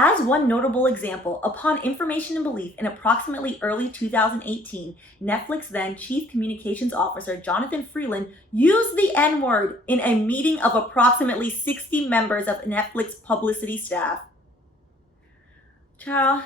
As one notable example, upon information and belief in approximately early 2018, Netflix then Chief Communications Officer Jonathan Freeland used the N-word in a meeting of approximately 60 members of Netflix publicity staff. Ciao.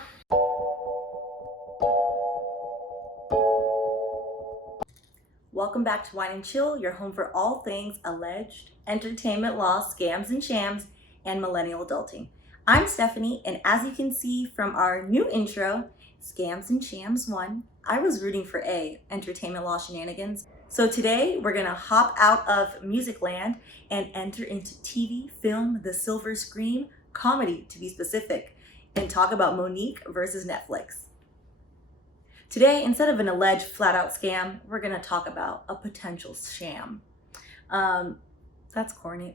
Welcome back to Wine and Chill, your home for all things alleged entertainment law, scams and shams, and millennial adulting. I'm Stephanie, and as you can see from our new intro, Scams and Shams 1, I was rooting for A, entertainment law shenanigans. So today we're gonna hop out of music land and enter into TV, film, the silver screen, comedy to be specific, and talk about Monique versus Netflix. Today, instead of an alleged flat-out scam, we're gonna talk about a potential sham. That's corny.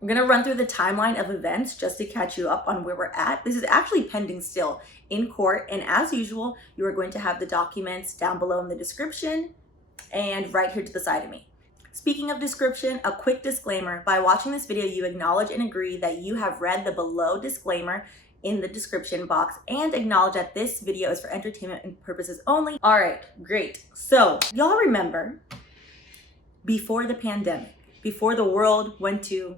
I'm gonna run through the timeline of events just to catch you up on where we're at. This is actually pending still in court, and as usual, you are going to have the documents down below in the description and right here to the side of me. Speaking of description, a quick disclaimer. By watching this video, you acknowledge and agree that you have read the below disclaimer in the description box and acknowledge that this video is for entertainment purposes only. All right, great. So y'all remember before the pandemic, before the world went to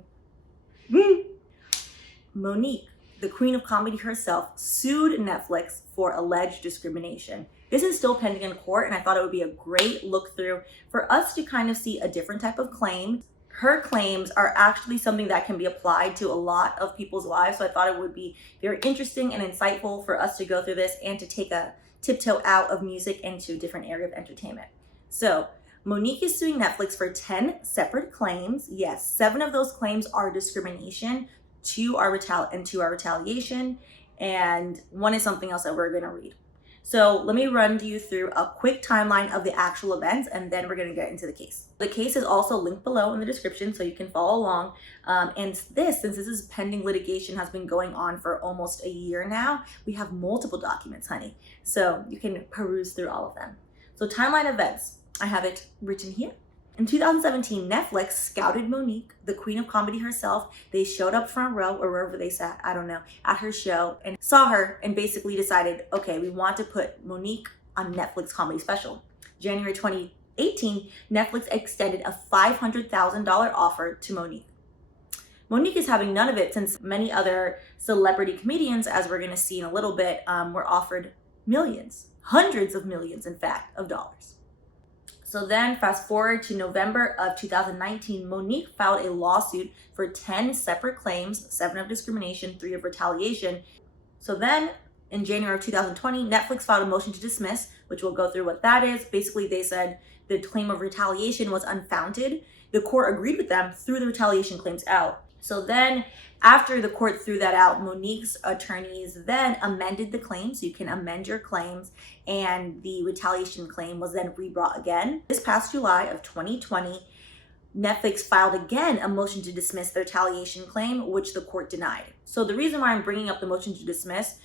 Monique, the queen of comedy herself, sued Netflix for alleged discrimination. This is still pending in court, and I thought it would be a great look through for us to kind of see a different type of claim. Her claims are actually something that can be applied to a lot of people's lives, so I thought it would be very interesting and insightful for us to go through this and to take a tiptoe out of music into a different area of entertainment. So Monique is suing Netflix for 10 separate claims. Yes, 7 of those claims are discrimination, 2 are retaliation, and 1 is something else that we're gonna read. So let me run you through a quick timeline of the actual events, and then we're gonna get into the case. The case is also linked below in the description so you can follow along. And since this is pending litigation, has been going on for almost a year now, we have multiple documents, honey. So you can peruse through all of them. So timeline events, I have it written here. In 2017, Netflix scouted Monique, the queen of comedy herself. They showed up front row or wherever they sat, I don't know, at her show and saw her and basically decided, okay, we want to put Monique on Netflix comedy special. January 2018, Netflix extended a $500,000 offer to Monique. Monique is having none of it since many other celebrity comedians, as we're gonna see in a little bit, were offered millions, hundreds of millions, in fact, of dollars. So then fast forward to November of 2019, Monique filed a lawsuit for 10 separate claims, 7 of discrimination, 3 of retaliation. So then in January of 2020, Netflix filed a motion to dismiss, which we'll go through what that is. Basically, they said the claim of retaliation was unfounded. The court agreed with them, threw the retaliation claims out. So then after the court threw that out, Monique's attorneys then amended the claims. So you can amend your claims, and the retaliation claim was then rebrought again. This past July of 2020, Netflix filed again a motion to dismiss the retaliation claim, which the court denied. So the reason why I'm bringing up the motion to dismiss,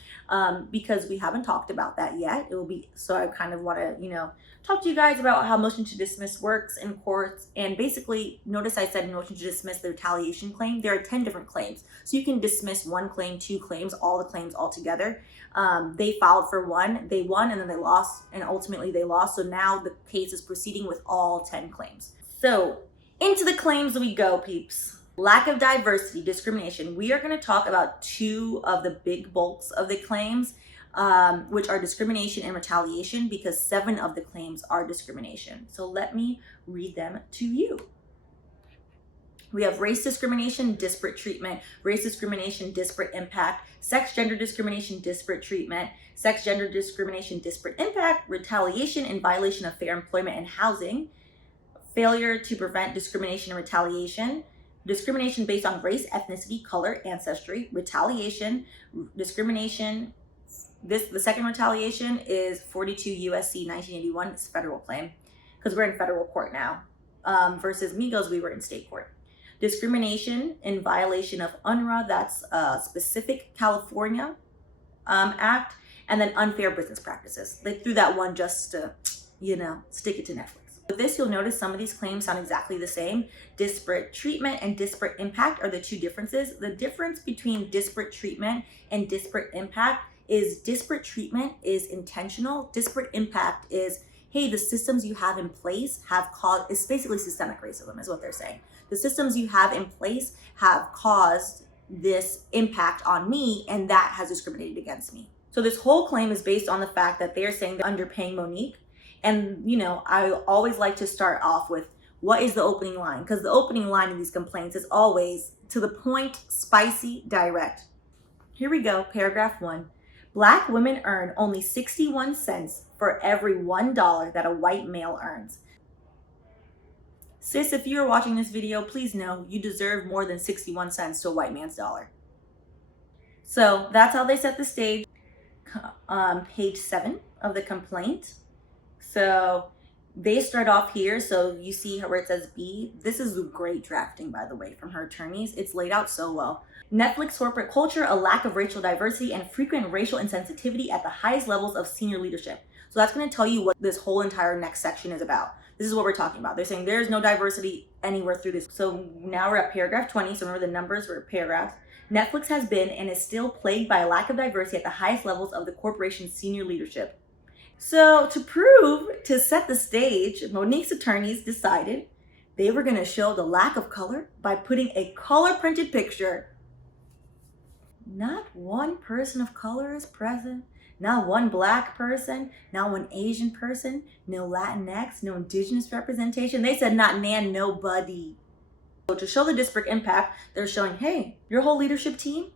because we haven't talked about that yet. It will be, so I kind of want to, talk to you guys about how motion to dismiss works in courts. And basically, notice I said motion to dismiss the retaliation claim. There are 10 different claims. So you can dismiss 1 claim, 2 claims, all the claims all together. They filed for 1, they won, and then they lost, and ultimately they lost. So now the case is proceeding with all 10 claims. So into the claims we go, peeps. Lack of diversity, discrimination. We are going to talk about 2 of the big bulks of the claims, which are discrimination and retaliation, because 7 of the claims are discrimination. So let me read them to you. We have race discrimination, disparate treatment, race discrimination, disparate impact, sex gender discrimination, disparate treatment, sex gender discrimination, disparate impact, retaliation in violation of fair employment and housing, failure to prevent discrimination and retaliation, discrimination based on race, ethnicity, color, ancestry, retaliation, discrimination. The second retaliation is 42 USC 1981. It's a federal claim because we're in federal court now. Versus Migos, we were in state court. Discrimination in violation of UNRRA, that's a specific California act, and then unfair business practices. They threw that one just to, stick it to Netflix. With this, you'll notice some of these claims sound exactly the same. Disparate treatment and disparate impact are the two differences. The difference between disparate treatment and disparate impact is disparate treatment is intentional. Disparate impact is, hey, the systems you have in place have caused, it's basically systemic racism is what they're saying. The systems you have in place have caused this impact on me, and that has discriminated against me. So this whole claim is based on the fact that they're saying they're underpaying Monique. And, I always like to start off with what is the opening line? Because the opening line in these complaints is always to the point, spicy, direct. Here we go, paragraph 1. Black women earn only 61 cents for every $1 that a white male earns. Sis, if you're watching this video, please know you deserve more than 61 cents to a white man's dollar. So that's how they set the stage. Page 7 of the complaint. So they start off here. So you see where it says B. This is great drafting, by the way, from her attorneys. It's laid out so well. Netflix corporate culture, a lack of racial diversity, and frequent racial insensitivity at the highest levels of senior leadership. So that's going to tell you what this whole entire next section is about. This is what we're talking about. They're saying there's no diversity anywhere through this. So now we're at paragraph 20. So remember the numbers were paragraphs. Netflix has been and is still plagued by a lack of diversity at the highest levels of the corporation's senior leadership. So to set the stage, Monique's attorneys decided they were going to show the lack of color by putting a color printed picture. Not one person of color is present. Not one black person, not one Asian person, no Latinx, no indigenous representation. They said not nobody. So to show the disparate impact, they're showing, hey, your whole leadership team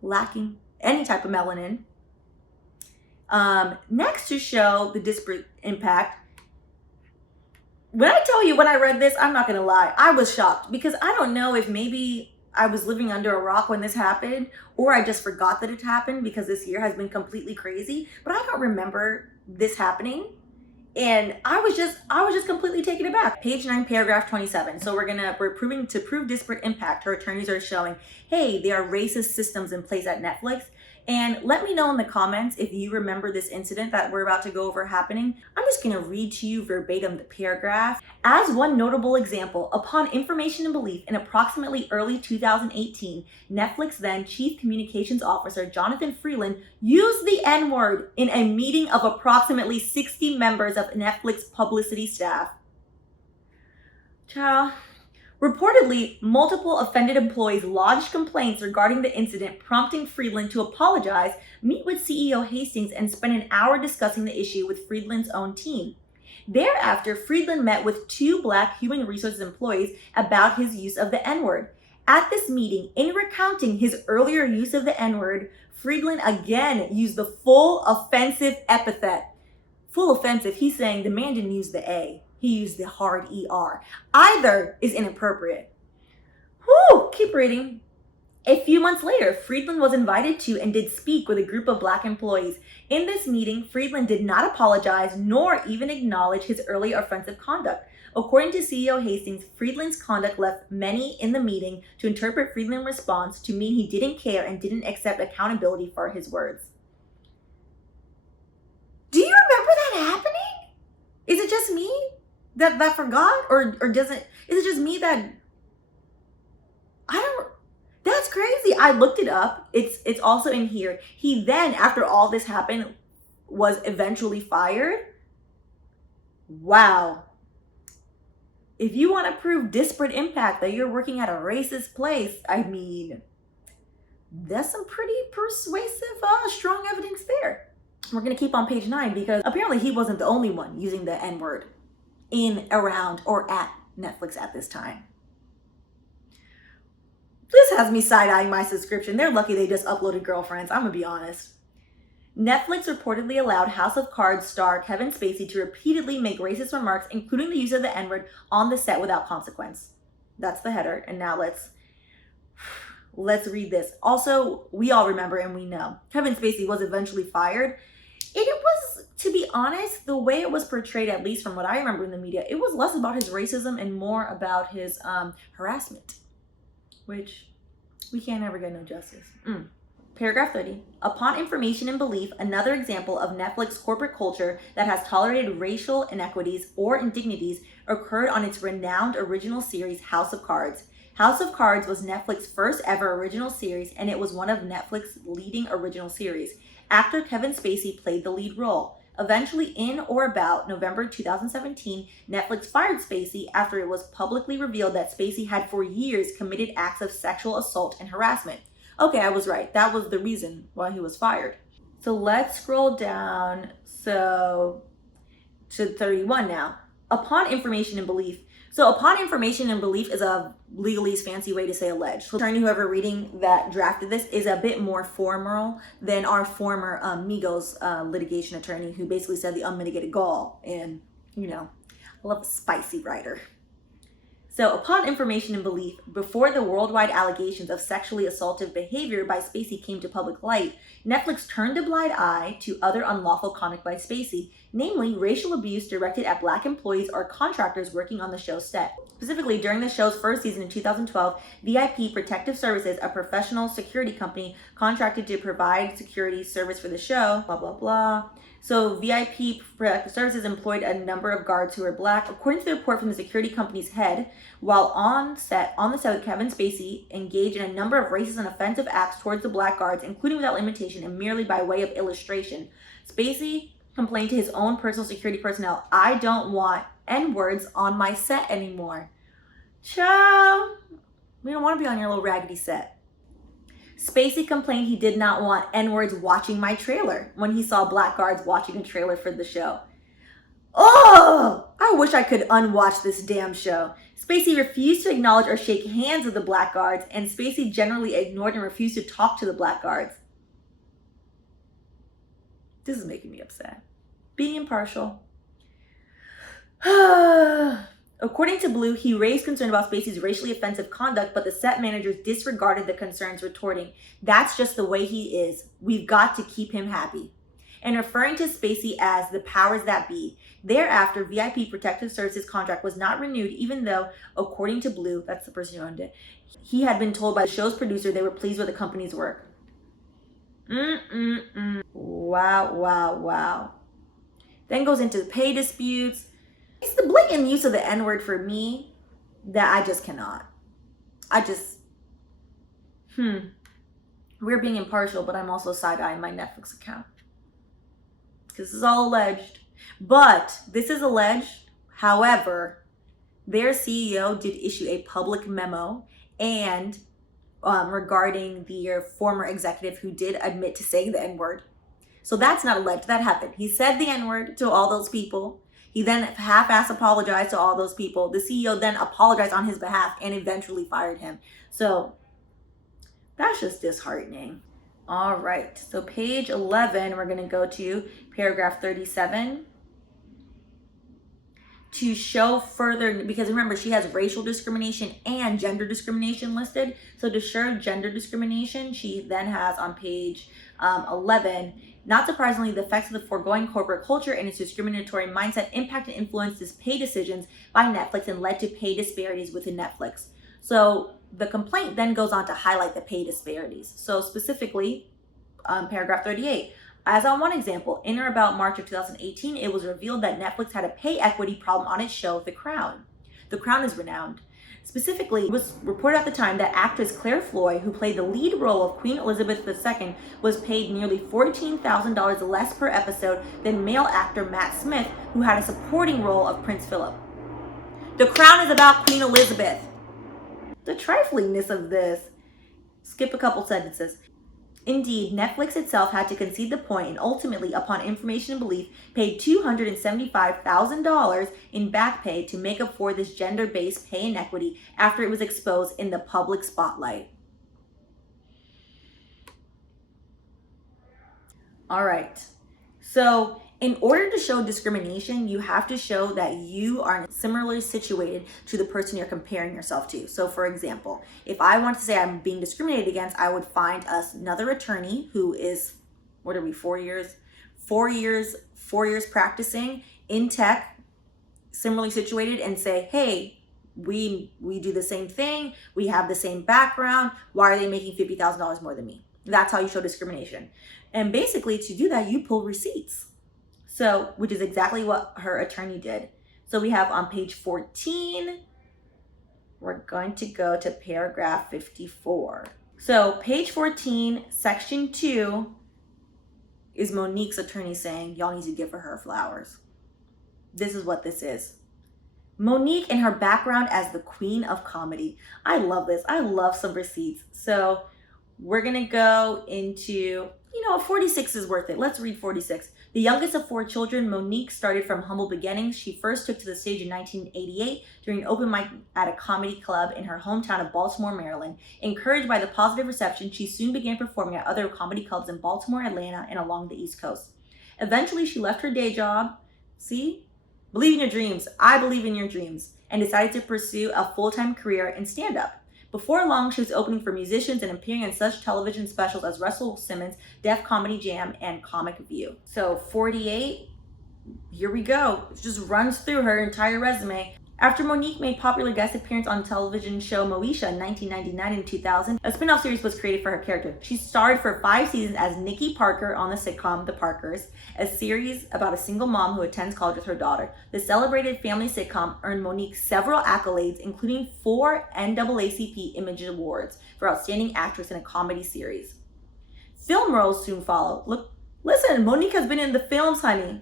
lacking any type of melanin. Next, to show the disparate impact, when I tell you when I read this, I'm not gonna lie, I was shocked because I don't know if maybe I was living under a rock when this happened, or I just forgot that it happened because this year has been completely crazy, but I don't remember this happening. And I was just completely taken aback. Page 9, paragraph 27. So we're proving to prove disparate impact. Her attorneys are showing, hey, there are racist systems in place at Netflix. And let me know in the comments if you remember this incident that we're about to go over happening. I'm just going to read to you verbatim the paragraph. As one notable example, upon information and belief in approximately early 2018, Netflix then Chief Communications Officer Jonathan Freeland used the N-word in a meeting of approximately 60 members of Netflix publicity staff. Ciao. Reportedly, multiple offended employees lodged complaints regarding the incident, prompting Freeland to apologize, meet with CEO Hastings, and spend an hour discussing the issue with Freeland's own team. Thereafter, Freeland met with 2 Black human resources employees about his use of the N-word. At this meeting, in recounting his earlier use of the N-word, Freeland again used the full offensive epithet. Full offensive, he's saying the man didn't use the A. He used the hard ER. Either is inappropriate. Whew, keep reading. A few months later, Freeland was invited to and did speak with a group of Black employees. In this meeting, Freeland did not apologize nor even acknowledge his earlier offensive conduct. According to CEO Hastings, Freeland's conduct left many in the meeting to interpret Freeland's response to mean he didn't care and didn't accept accountability for his words. Do you remember that happening? Is it just me that forgot, or doesn't? Is it just me that I don't? That's crazy. I looked it up. It's also in here. He then, after all this happened, was eventually fired. Wow. If you want to prove disparate impact that you're working at a racist place, I mean, that's some pretty persuasive, strong evidence there. We're going to keep on page 9 because apparently he wasn't the only one using the N-word in, around, or at Netflix at this time. This has me side-eyeing my subscription. They're lucky they just uploaded Girlfriends. I'm going to be honest. Netflix reportedly allowed House of Cards star Kevin Spacey to repeatedly make racist remarks, including the use of the N-word, on the set without consequence. That's the header. And now let's read this. Also, we all remember and we know Kevin Spacey was eventually fired. And it was, to be honest, the way it was portrayed, at least from what I remember in the media, it was less about his racism and more about his harassment, which we can't ever get no justice. Paragraph 30. Upon information and belief, another example of Netflix corporate culture that has tolerated racial inequities or indignities, occurred on its renowned original series House of Cards. House of Cards was Netflix's first ever original series, and it was one of Netflix's leading original series. Actor Kevin Spacey played the lead role. Eventually, in or about November 2017, Netflix fired Spacey after it was publicly revealed that Spacey had for years committed acts of sexual assault and harassment. Okay, I was right. That was the reason why he was fired. So let's scroll down to 31 now. Upon information and belief. So upon information and belief is a legalese fancy way to say alleged. So attorney, whoever reading that drafted this, is a bit more formal than our former Migos litigation attorney, who basically said the unmitigated gall. And, you know, I love a spicy writer. So upon information and belief, before the worldwide allegations of sexually assaultive behavior by Spacey came to public light, Netflix turned a blind eye to other unlawful conduct by Spacey, namely racial abuse directed at Black employees or contractors working on the show's set. Specifically, during the show's first season in 2012, VIP Protective Services, a professional security company contracted to provide security service for the show, blah, blah, blah. So VIP Protective Services employed a number of guards who were Black. According to the report from the security company's head, while on the set, Kevin Spacey engaged in a number of racist and offensive acts towards the Black guards, including without limitation and merely by way of illustration. Spacey complained to his own personal security personnel, "I don't want N-words on my set anymore." Ciao. We don't want to be on your little raggedy set. Spacey complained he did not want N-words watching my trailer when he saw Black guards watching a trailer for the show. Oh, I wish I could unwatch this damn show. Spacey refused to acknowledge or shake hands with the Black guards, and Spacey generally ignored and refused to talk to the Black guards. This is making me upset. Being impartial. According to Blue, he raised concern about Spacey's racially offensive conduct, but the set managers disregarded the concerns, retorting, "That's just the way he is. We've got to keep him happy." And referring to Spacey as the powers that be. Thereafter, VIP Protective Services contract was not renewed, even though, according to Blue, that's the person who owned it, he had been told by the show's producer they were pleased with the company's work. Wow, wow, wow. Then goes into pay disputes. It's the blatant use of the N-word for me that I just cannot. We're being impartial, but I'm also side-eyeing my Netflix account. Because this is all alleged. But this is alleged. However, their CEO did issue a public memo and regarding the former executive who did admit to saying the N-word. So that's not alleged. That happened. He said the N-word to all those people. He then half-ass apologized to all those people. The CEO then apologized on his behalf and eventually fired him. So that's just disheartening. All right, so page 11, we're going to go to paragraph 37. To show further, because remember, she has racial discrimination and gender discrimination listed. So to show gender discrimination, she then has on page 11, not surprisingly, the effects of the foregoing corporate culture and its discriminatory mindset impact and influenced its pay decisions by Netflix and led to pay disparities within Netflix. So the complaint then goes on to highlight the pay disparities. So specifically, paragraph 38, as on one example, in or about March of 2018, it was revealed that Netflix had a pay equity problem on its show, The Crown. The Crown is renowned. Specifically, it was reported at the time that actress Claire Floy, who played the lead role of Queen Elizabeth II, was paid nearly $14,000 less per episode than male actor Matt Smith, who had a supporting role of Prince Philip. The Crown is about Queen Elizabeth. The triflingness of this. Skip a couple sentences. Indeed, Netflix itself had to concede the point and ultimately, upon information and belief, paid $275,000 in back pay to make up for this gender-based pay inequity after it was exposed in the public spotlight. All right. So in order to show discrimination, you have to show that you are similarly situated to the person you're comparing yourself to. So for example, if I want to say I'm being discriminated against, I would find us another attorney who is, 4 years practicing in tech, similarly situated, and say, hey, we do the same thing. We have the same background. Why are they making $50,000 more than me? That's how you show discrimination. And basically to do that, you pull receipts. So, which is exactly what her attorney did. So we have on page 14, we're going to go to paragraph 54. So page 14, section 2 is Monique's attorney saying, y'all need to give her flowers. This is what this is. Monique and her background as the queen of comedy. I love this. I love some receipts. So we're going to go into, 46 is worth it. Let's read 46. The youngest of 4 children, Monique started from humble beginnings. She first took to the stage in 1988 during an open mic at a comedy club in her hometown of Baltimore, Maryland. Encouraged by the positive reception, she soon began performing at other comedy clubs in Baltimore, Atlanta, and along the East Coast. Eventually, she left her day job. See? Believe in your dreams. I believe in your dreams. And decided to pursue a full-time career in stand-up. Before long, she was opening for musicians and appearing in such television specials as Russell Simmons' Def Comedy Jam and Comic View. So 48, here we go. It just runs through her entire resume. After Monique made popular guest appearance on the television show Moesha in 1999 and 2000, a spin-off series was created for her character. She starred for 5 seasons as Nikki Parker on the sitcom The Parkers, a series about a single mom who attends college with her daughter. The celebrated family sitcom earned Monique several accolades, including 4 NAACP Image Awards for Outstanding Actress in a Comedy Series. Film roles soon followed. Listen, Monique has been in the films, honey.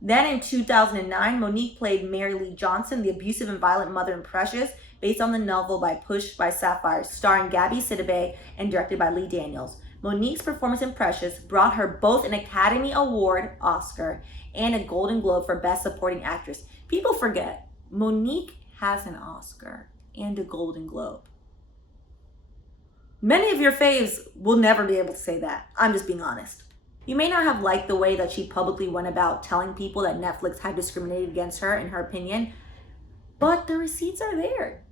Then in 2009, Monique played Mary Lee Johnson, the abusive and violent mother in Precious, based on the novel by Push by Sapphire, starring Gabby Sidibe and directed by Lee Daniels. Monique's performance in Precious brought her both an Academy Award, Oscar, and a Golden Globe for Best Supporting Actress. People forget, Monique has an Oscar and a Golden Globe. Many of your faves will never be able to say that. I'm just being honest. You may not have liked the way that she publicly went about telling people that Netflix had discriminated against her, in her opinion, but the receipts are there.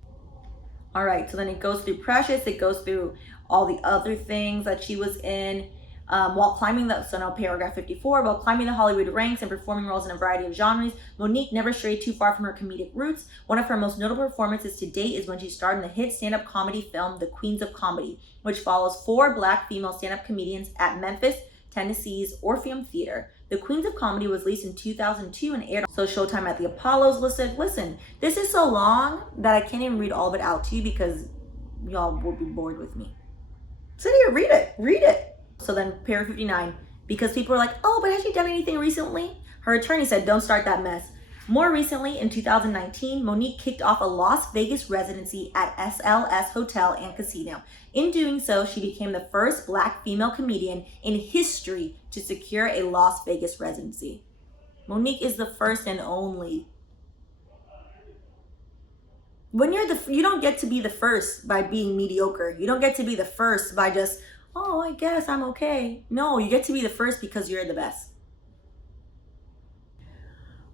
All right, so then it goes through Precious, it goes through all the other things that she was in. While climbing paragraph 54, while climbing the Hollywood ranks and performing roles in a variety of genres, Monique never strayed too far from her comedic roots. One of her most notable performances to date is when she starred in the hit stand-up comedy film, The Queens of Comedy, which follows 4 Black female stand-up comedians at Memphis, Tennessee's Orpheum Theater. The Queens of Comedy was released in 2002 and aired on Showtime at the Apollos. Listen, this is so long that I can't even read all of it out to you because y'all will be bored with me. Sit here, read it. So then paragraph 59, because people are like, oh, but has she done anything recently? Her attorney said, don't start that mess. More recently, in 2019, Monique kicked off a Las Vegas residency at SLS Hotel and Casino. In doing so, she became the first Black female comedian in history to secure a Las Vegas residency. Monique is the first and only. When you don't get to be the first by being mediocre. You don't get to be the first by just, oh, I guess I'm okay. No, you get to be the first because you're the best.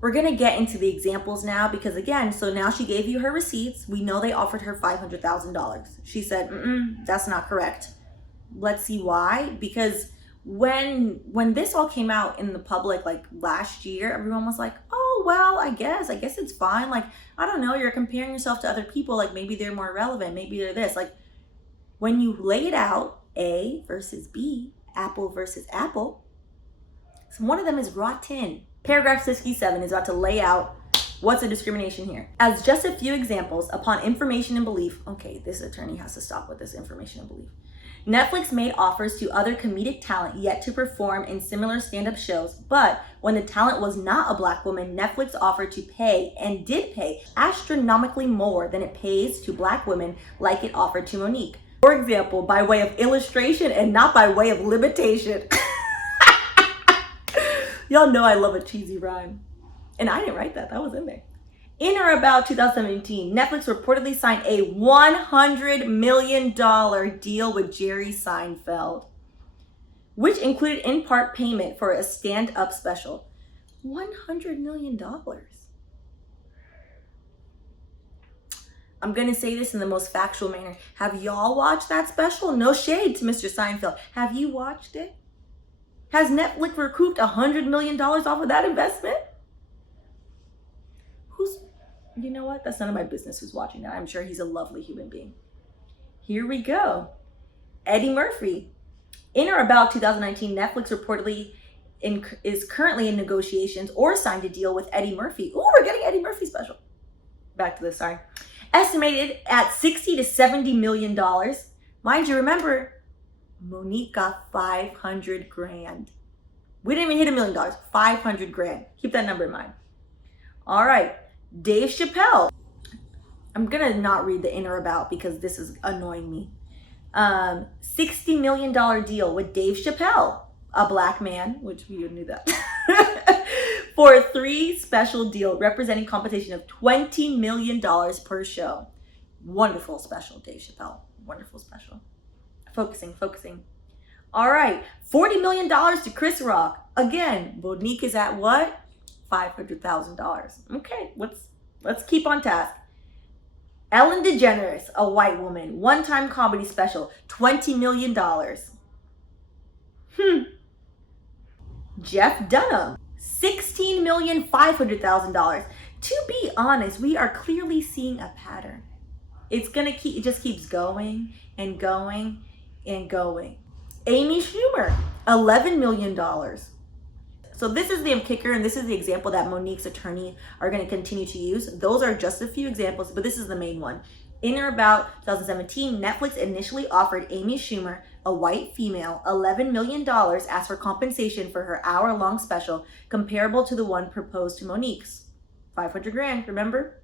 We're going to get into the examples now because, again, so now she gave you her receipts. We know they offered her $500,000. She said, that's not correct. Let's see why. Because when this all came out in the public, like last year, everyone was like, oh, well, I guess it's fine. Like, I don't know, you're comparing yourself to other people. Like, maybe they're more relevant. Maybe they're this. Like, when you lay it out, A versus B, apple versus apple, so one of them is rotten. Paragraph 67 is about to lay out what's the discrimination here. As just a few examples, upon information and belief, okay, this attorney has to stop with this information and belief. Netflix made offers to other comedic talent yet to perform in similar stand-up shows, but when the talent was not a Black woman, Netflix offered to pay, and did pay, astronomically more than it pays to Black women like it offered to Monique. For example, by way of illustration and not by way of limitation. Y'all know I love a cheesy rhyme. And I didn't write that was in there. In or about 2017, Netflix reportedly signed a $100 million deal with Jerry Seinfeld, which included in part payment for a stand-up special. $100 million. I'm going to say this in the most factual manner. Have y'all watched that special? No shade to Mr. Seinfeld. Have you watched it? Has Netflix recouped $100 million off of that investment? You know what? That's none of my business who's watching that. I'm sure he's a lovely human being. Here we go. Eddie Murphy. In or about 2019, Netflix reportedly is currently in negotiations or signed a deal with Eddie Murphy. Oh, we're getting Eddie Murphy special. Back to this, sorry. Estimated at 60 to 70 million dollars. Mind you, remember, Monique got 500 grand. We didn't even hit $1 million, 500 grand. Keep that number in mind. All right, Dave Chappelle. I'm gonna not read the in or about because this is annoying me. $60 million deal with Dave Chappelle, a black man, which we knew that, for a 3 special deal representing compensation of $20 million per show. Wonderful special, Dave Chappelle. Wonderful special. Focusing. All right, $40 million to Chris Rock. Again, Monique is at what? $500,000. Okay, let's keep on task. Ellen DeGeneres, a white woman, one-time comedy special, $20 million. Jeff Dunham, $16,500,000. To be honest, we are clearly seeing a pattern. It just keeps going and going and going. Amy Schumer, $11 million. So this is the kicker, and this is the example that Monique's attorney are going to continue to use. Those are just a few examples, but this is the main one. In or about 2017, Netflix initially offered Amy Schumer, a white female, $11 million as her compensation for her hour-long special, comparable to the one proposed to Monique's. 500 grand, remember?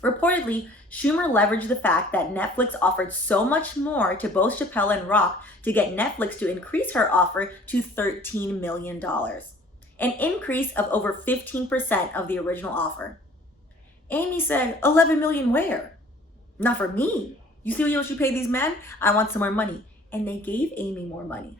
Reportedly, Schumer leveraged the fact that Netflix offered so much more to both Chappelle and Rock to get Netflix to increase her offer to $13 million. An increase of over 15% of the original offer. Amy said, 11 million where? Not for me. You see what you paid these men? I want some more money. And they gave Amy more money.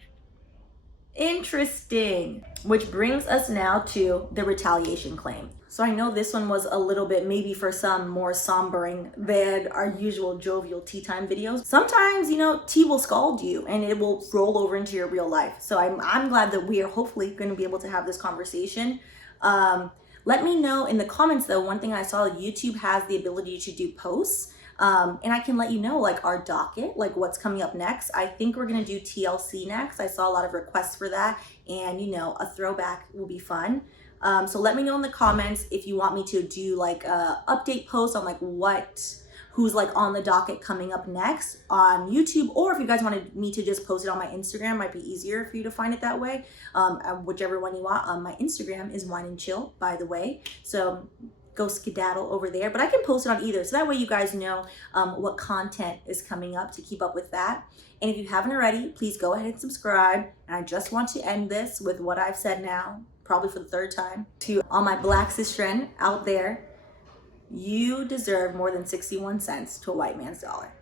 Interesting. Which brings us now to the retaliation claim. So I know this one was a little bit, maybe for some, more sombering than our usual jovial tea time videos. Sometimes, tea will scald you and it will roll over into your real life. So I'm glad that we are hopefully going to be able to have this conversation. Let me know in the comments though, one thing I saw, YouTube has the ability to do posts. And I can let you know like our docket, like what's coming up next. I think we're going to do TLC next. I saw a lot of requests for that, and a throwback will be fun. So let me know in the comments if you want me to do like a update post on like who's like on the docket coming up next on YouTube, or if you guys wanted me to just post it on my Instagram, might be easier for you to find it that way. Whichever one you want. My Instagram is Wine and Chill, by the way. So go skedaddle over there, but I can post it on either. So that way you guys know what content is coming up to keep up with that. And if you haven't already, please go ahead and subscribe. And I just want to end this with what I've said now, probably for the 3rd time, to all my black cis friend out there. You deserve more than 61 cents to a white man's dollar.